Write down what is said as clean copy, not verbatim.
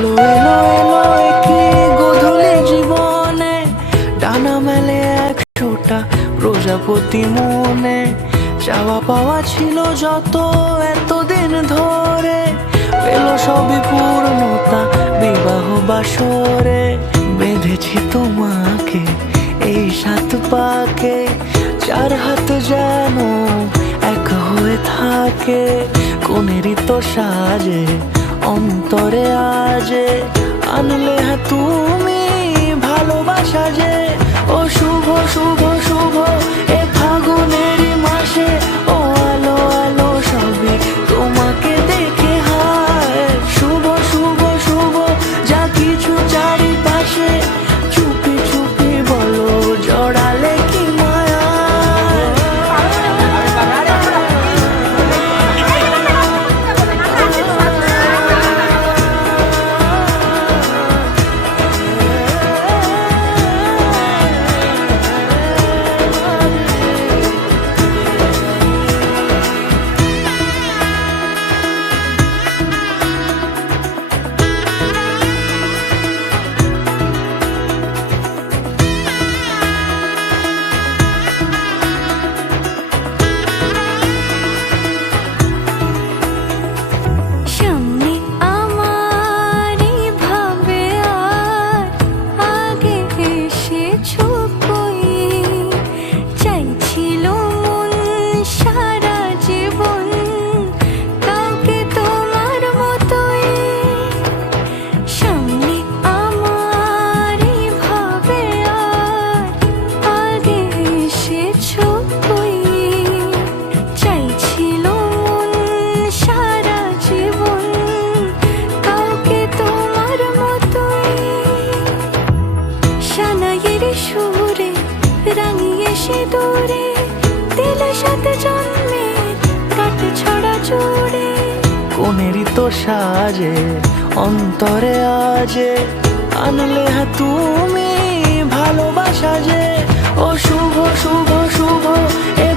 এলো এলো এলো কি গধূলি জীবনে, ডানা মেলে একশোটা প্রজাপতি মনে। চাওয়া পাওয়া ছিল যত এতদিন ধরে, পেল সবই পূর্ণতা বিবাহ বাসরে। বেঁধেছি তোমাকে এই 7 পাকে, 4 হাত যেন এক হয়ে থাকে। কোনেরই তো সাজে অন্তরে আজে, আনলে তুমি ভালোবাসা যে। ও শুভ শুভ শুভ এ ফাগুনেরই মাসে, ও আলো আলো সবই তোমাকে দেখে হায়। শুভ শুভ শুভ যা কিছু চারিপাশে, চুপি চুপি বলো জড়ালে কি মায়া। সুরে রাঙিয়ে সে দূরে, দিলে 7 জন্মের কাট ছড়া জোড়ে। কোনেরই তো সাজে অন্তরে আজে, আনলে তুমি ভালোবাসা যে। ও শুভ শুভ শুভ এ